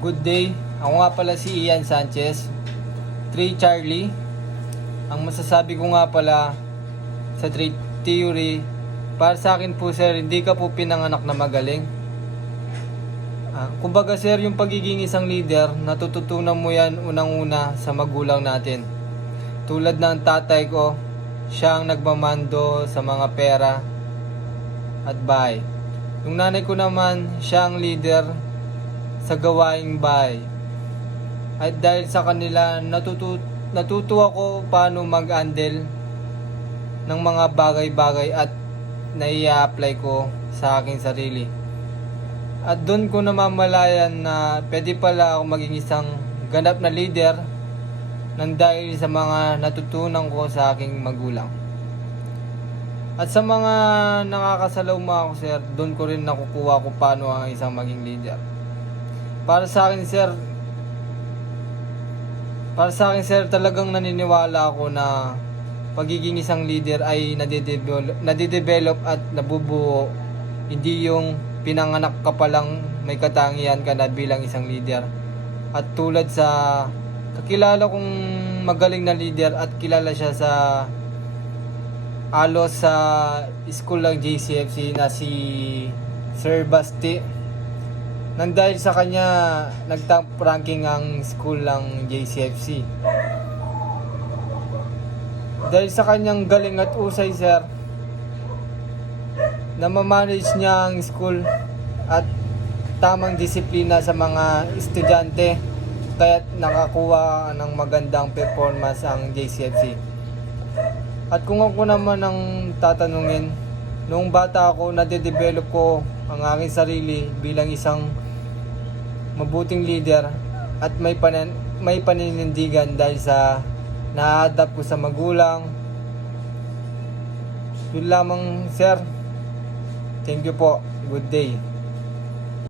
Good day. Ako nga pala si Ian Sanchez, 3 Charlie. Ang masasabi ko nga pala sa trait theory, para sa akin po sir, hindi ka po pinanganak na magaling. Kumbaga sir, yung pagiging isang leader, natututunan mo yan unang-una sa magulang natin. Tulad ng tatay ko, siya ang nagmamando sa mga pera at bahay. Yung nanay ko naman, siya ang leader sa gawaing bahay. At dahil sa kanila, natuto ako paano mag-handle ng mga bagay-bagay at nai-apply ko sa aking sarili. At doon ko namamalayan na pwede pala ako maging isang ganap na leader nang dahil sa mga natutunan ko sa aking magulang. At sa mga nakakasalauma ako sir, doon ko rin nakukuha kung paano ang isang maging leader. Para sa akin sir, talagang naniniwala ako na pagiging isang leader ay nadidevelop at nabubuo. Hindi yung pinanganak ka pa lang may katangian ka na bilang isang leader. At tulad sa kakilala kong magaling na leader at kilala siya sa alos sa school ng JCFC na si Sir Basti. Nang dahil sa kanya, nag-top ranking ang school ng JCFC. Dahil sa kanyang galing at usay sir, na ma-manage niya ang school at tamang disiplina sa mga estudyante, kaya't nakakuha ng magandang performance ang JCFC. At kung ako naman ang tatanungin, noong bata ako, nade-develop ko ang aking sarili bilang isang mabuting leader at may paninindigan dahil sa na-adapt ko sa magulang. Yun lamang sir. Thank you po. Good day.